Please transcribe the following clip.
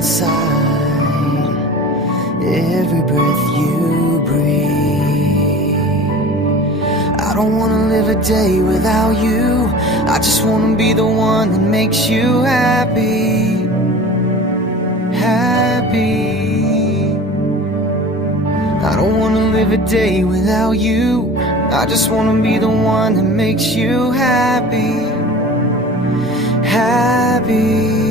inside every breath you breathe. I don't wanna live a day without you. I just wanna be the one that makes you happy. Happy. I don't wanna live a day without you. I just wanna be the one that makes you happy. Happy.